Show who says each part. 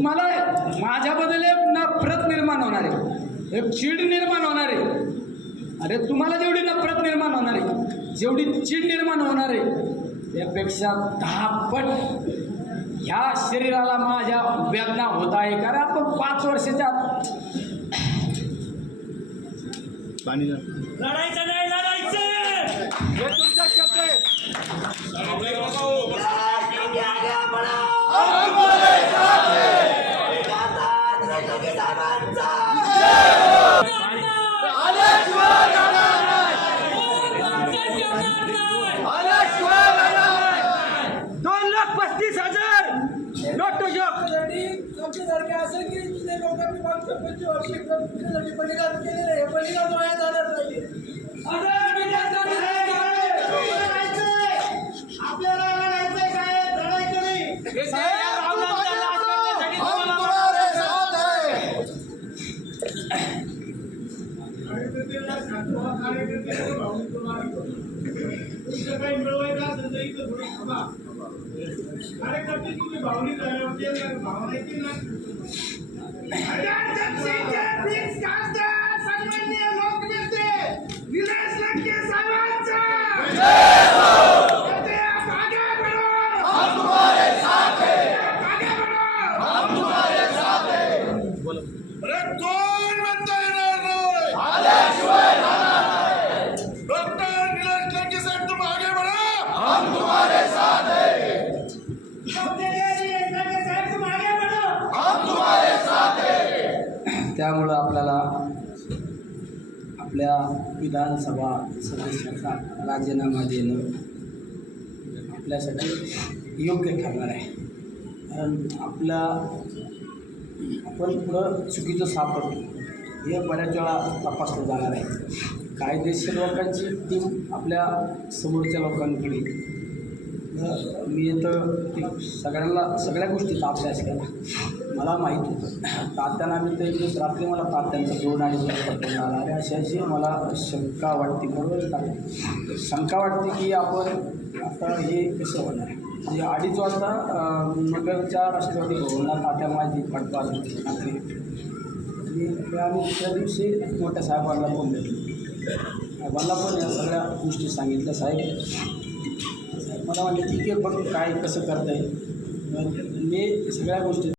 Speaker 1: तुम्हाला माझ्याबद्दल एक नफरत निर्माण होणार आहे. एक चीड निर्माण होणार आहे. अरे तुम्हाला जेवढी नफरत निर्माण होणार आहे जेवढी चीड निर्माण होणार आहे त्यापेक्षा दहा पट ह्या शरीराला माझ्या वेदना होत आहे. कारण आपण पाच वर्षाच्या
Speaker 2: लढायचं नाही लढायचं!
Speaker 3: बलिदान केलेलं आहे बलिदान वाया जाणार नाही
Speaker 4: काही मिळवायचं असेल तर इथं थोडी थांबा कार्यकर्ते तुम्ही झाल्यावरती भावना येतील ना
Speaker 1: त्यामुळं आपल्याला आपल्या विधानसभा सदस्याचा राजीनामा देणं आपल्यासाठी योग्य ठरणार आहे. कारण आपल्या आपण पुढं चुकीचं सापडतो. हे बऱ्याच वेळा तपासलं जाणार आहे. कायदेशीर लोकांची टीम आपल्या समोरच्या लोकांकडे मी इथं ते सगळ्यांना सगळ्या गोष्टीचा अभ्यास केला मला माहीत होतं. तात्यांना मी तर एक दिवस रात्री मला तात्यांचा दोन आणि अरे आणि अशी अशी मला शंका वाटते बरोबर का शंका वाटते की आपण आता हे कसं होणार? म्हणजे अडीच वाजता नगरच्या राष्ट्रवादी भवनात तात्या माझी पटवा रात्री. आणि आम्ही दुसऱ्या दिवशी मोठ्या साहेबांना फोन भेटलो साहेबांना पण या सगळ्या गोष्टी सांगितल्या. साहेब मला वाटलं ठीक आहे बघ काय कसं करता येईल? मी सगळ्या गोष्टी